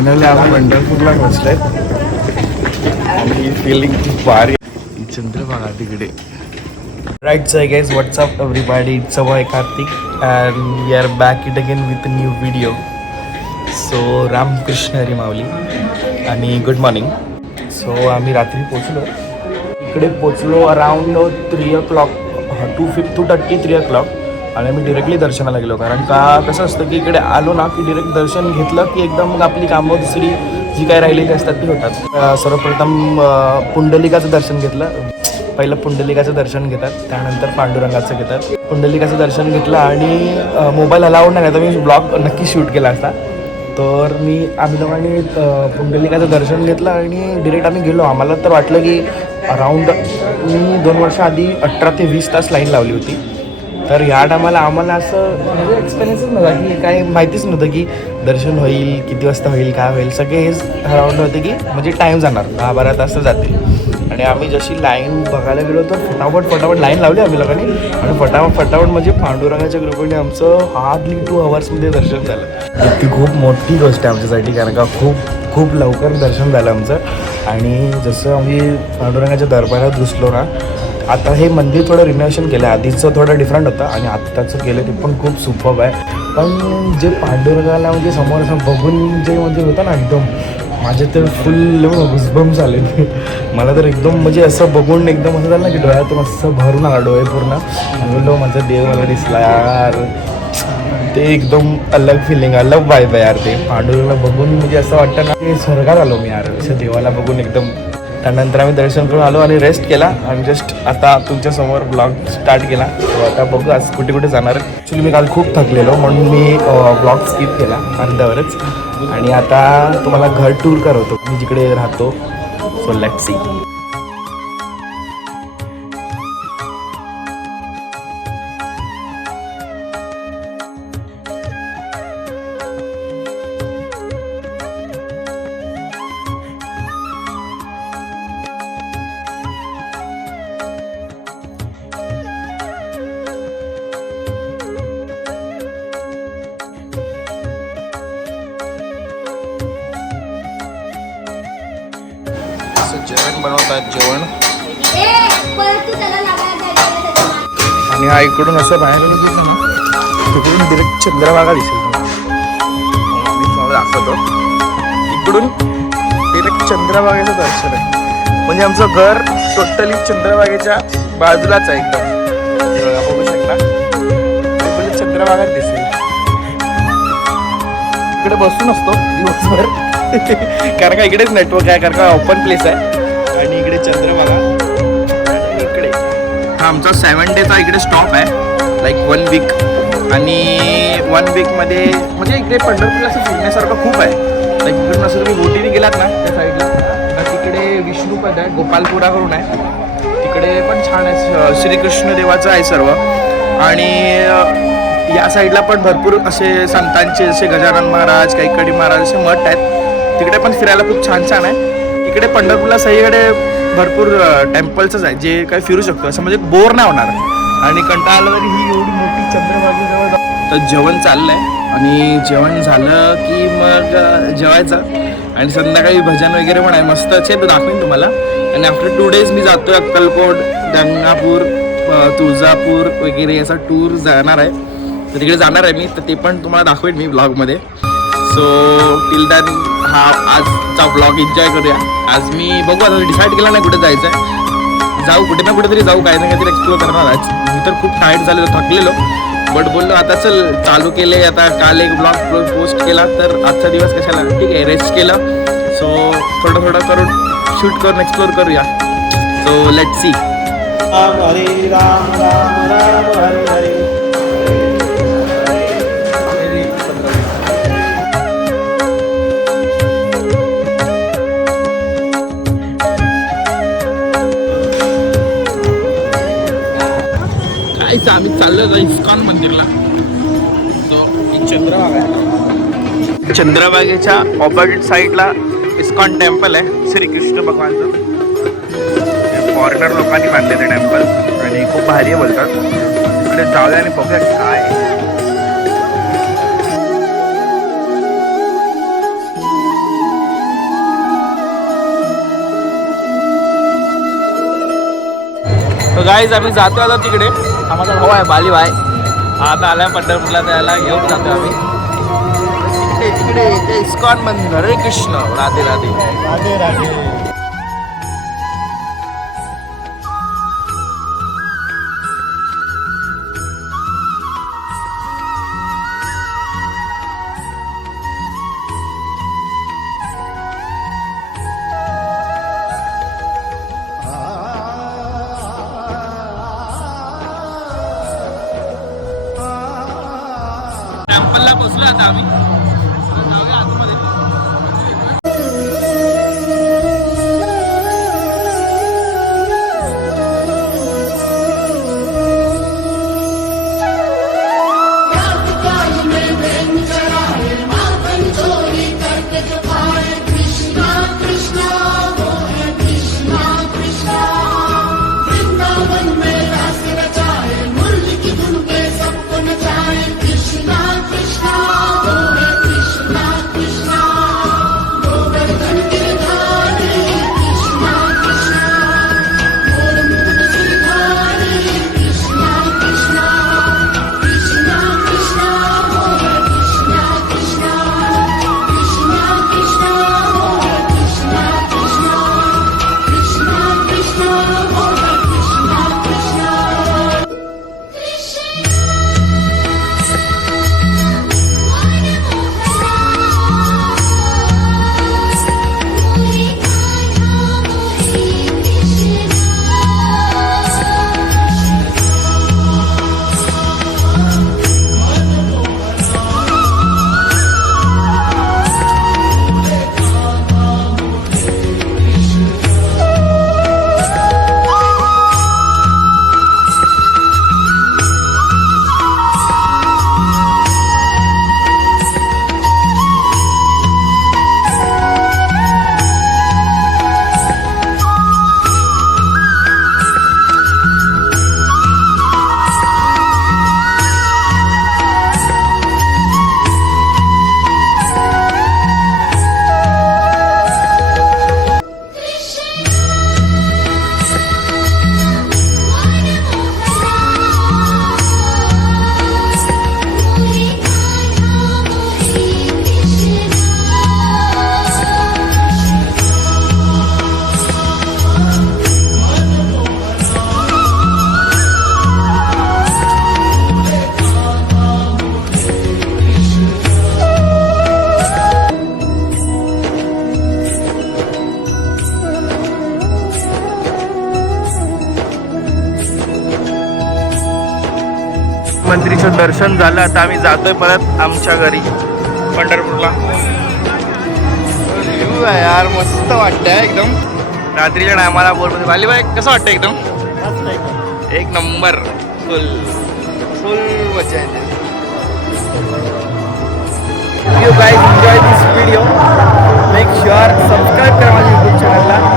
Finally आम्ही पंढरपूरला पोहोचलोय आणि फिलिंग खूप भारी. चंद्रभागा तिकडे. Right so guys, what's up everybody, it's a Kartik and we are back it again with a new video. So Ramkrishna Hari Mauli आणि गुड मॉर्निंग. सो आम्ही रात्री पोचलो, इकडे पोचलो अराउंड 3 o'clock, 2:30 3 o'clock. आणि आम्ही डिरेक्टली दर्शनाला गेलो, कारण का कसं असतं की इकडे आलो ना की डिरेक्ट दर्शन घेतलं की एकदम मग आपली कामं दुसरी जी काय राहिलेली असतात ती होतात. सर्वप्रथम पुंडलिकाचं दर्शन घेतलं. पहिलं पुंडलिकाचं दर्शन घेतात, त्यानंतर पांडुरंगाचं घेतात. पुंडलिकाचं दर्शन घेतलं आणि मोबाईल अलाउड नाही, तर मी ब्लॉग नक्की शूट केला असता. तर आम्ही लोकांनी पुंडलिकाचं दर्शन घेतलं आणि डिरेक्ट आम्ही गेलो. आम्हाला तर वाटलं की अराऊंड मी 2 वर्ष आधी 18 ते 20 तास लाईन लावली होती. तर ह्या टायमाला आम्हाला असं म्हणजे एक्सपिरियन्सच नव्हता की काय माहितीच नव्हतं की दर्शन होईल, किती वाजता होईल, काय होईल. सगळे हेच ठरवलं होते की म्हणजे टाईम जाणार 10-12 तास तर जातील. आणि आम्ही जशी लाईन बघायला गेलो तर फटाफट लाईन लावली आम्ही लोकांनी आणि फटाफट म्हणजे पांडुरंगाच्या कृपेने आमचं हार्डली 2 hours दर्शन झालं. ती खूप मोठी गोष्ट आहे आमच्यासाठी, कारण का खूप लवकर दर्शन झालं आमचं. आणि जसं आम्ही पांडुरंगाच्या दरबारात घुसलो ना, आता हे मंदिर थोडं रिनोव्हेशन केलं आहे. आधीचं थोडं डिफरंट होतं आणि आत्ताचं केलं ते पण खूप सुपर्ब आहे. पण जे पांडुरंगाला म्हणजे समोर असं बघून जे म्हणजे होतं ना, एकदम माझे तर फुल गुजबम्स झाले. मला तर एकदम म्हणजे असं बघून एकदम असं झालं ना की डोळ्यातून असं भरून आला, डोळे पूर्ण. आणि बोललो माझा देव मला दिसला यार. ते एकदम अलग फिलिंग, अलग वाईब आहे यार. ते पांडुरंगाला बघून म्हणजे असं वाटतं ना की स्वर्गात आलो मी यार, असं देवाला बघून एकदम. त्यानंतर आम्ही दर्शन करून आलो आणि रेस्ट केला आणि जस्ट आता तुमच्यासमोर ब्लॉग स्टार्ट केला. सो आता बघू आज कुठे जाणार. ॲक्च्युली मी काल खूप थकलेलो म्हणून मी ब्लॉग स्किप केला अर्ध्यावरच. आणि आता तुम्हाला घर टूर करवतो मी जिकडे राहतो. So let's see. जेवण बनवतात जेवण. आणि हा इकडून असं बाहेर दिसतं ना, तिकडून डिरेक्ट चंद्रभागा दिसेल तुम्हाला. मी तुम्हाला दाखवतो. इकडून डिरेक्ट चंद्रभागेचं दर्शन आहे. म्हणजे आमचं घर टोटली चंद्रभागेच्या बाजूलाच आहे एकदम. बघू शकता म्हणजे चंद्रभागाच दिसेल. इकडे बसून असतो दिवसभर कारण का इकडेच नेटवर्क आहे, कारण का ओपन प्लेस आहे. आणि इकडे चंद्रभागा. आणि इकडे हा आमचा 7 डेचा इकडे स्टॉप आहे, लाईक 1 week. आणि 1 weekमध्ये म्हणजे इकडे पंढरपूरला असं फिरण्यासारखं खूप आहे. लाईक इकडून असं तुम्ही बोटीने गेलात ना त्या साईडला, तर तिकडे विष्णूपद आहे, गोपालपुरा करून आहे. तिकडे पण छान आहे, श्रीकृष्ण देवाचं आहे सर्व. आणि या साईडला पण भरपूर असे संतांचे जसे गजानन महाराज, कैकडी महाराज असे मठ आहेत. तिकडे पण फिरायला खूप छान आहे. इकडे पंढरपूरला सगळीकडे भरपूर टेम्पल्सच आहे जे काही फिरू शकतो, असं म्हणजे बोर नाही होणार. आणि कंटाळा आला तरी ही एवढी मोठी चंद्रभागेजवळ. तर जेवण चाललं आहे आणि जेवण झालं की मग जेवायचं. आणि संध्याकाळी भजन वगैरे पण आहे मस्त आहे, तर दाखवेन तुम्हाला. आणि आफ्टर 2 days मी जातो अक्कलकोट, गंगापूर, तुळजापूर वगैरे असा टूर जाणार आहे. तर तिकडे जाणार आहे मी, तर ते पण तुम्हाला दाखवेन मी ब्लॉगमध्ये. सो टिल दॅन हा आजचा ब्लॉग एन्जॉय करूया. आज मी बघू, आता डिसाईड केला नाही कुठे जायचं आहे. जाऊ कुठे ना कुठेतरी जाऊ, काही ना काहीतरी एक्सप्लोर करणार. आज मी तर खूप टायर्ड झालेलो, थकलेलो, बट बोललो आता चल चालू केले. आता काल एक ब्लॉग पोस्ट केला, तर आजचा दिवस कशाला, ठीक आहे रेस्ट केलं. सो थोडं करून शूट करून एक्सप्लोर करूया. So let's see. हरे राम राम राम हरे हरे. आम्ही चाललो इस्कॉन मंदिरला. सो चंद्रभागा आहे. चंद्रभागेच्या ऑपोजिट साईडला इस्कॉन टेम्पल आहे, श्रीकृष्ण भगवानचं. फॉरेनर लोकांनी बांधले ते टेम्पल आणि खूप भारी आहे बोलतात. तिकडे जाऊया आणि बघूया काय. तर गाईज आम्ही जातो आता तिकडे. हा माझा भाऊ आहे बाली भाई. आता आलाय पंढरपूरला, त्याला घेऊन जातो आम्ही तिकडे. तिकडे ते इस्कॉन मंदिर. हरे कृष्ण, राधे राधे. राधे राधे. टेम्पलला पोचलो आता आम्ही. जाऊया आतमध्ये. मंदिराचं दर्शन झालं. आता आम्ही जातोय परत आमच्या घरी पंढरपूरला. व्ह्यू आहे यार, मस्त वाटतंय एकदम. रात्रीच्या टायमाला बोलमध्ये बाली बाई कसं वाटतं? एकदम एक नंबर. फुल फुल मजा येते. You guys enjoy this video. Make sure subscribe करा माझ्या यूट्यूब चॅनलला.